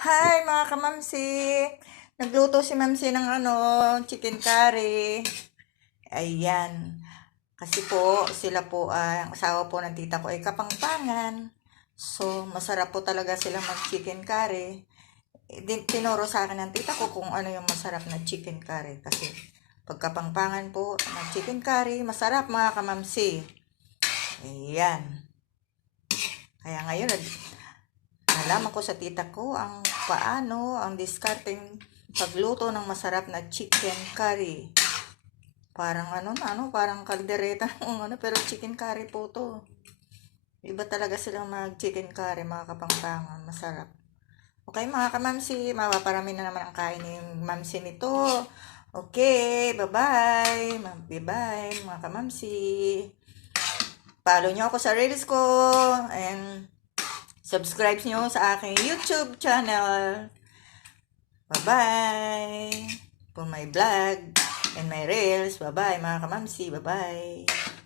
Hi mga kamamsi! Nagluto si mamsi ng chicken curry. Ayan. Kasi po, sila po, ang asawa po ng tita ko ay Kapampangan. So, masarap po talaga silang mag-chicken curry. Tinuro sa akin ng tita ko kung ano yung masarap na chicken curry. Kasi pag Kapampangan po, ng chicken curry, masarap mga kamamsi. Ayan. Kaya ngayon, nalaman ko sa tita ko ang paano ang discarding pagluto ng masarap na chicken curry. Parang parang kaldereta pero chicken curry po to. Iba talaga silang mag chicken curry, mga Kapampangan, masarap. Okay mga kamamsi, mapaparami na naman ang kain ni mamsi nito. Okay, bye-bye. Bye-bye mga kamamsi. Follow nyo ako sa reels ko and subscribe nyo sa aking YouTube channel. Bye-bye! For my vlog and my reels. Bye-bye mga kamamsi. Bye-bye!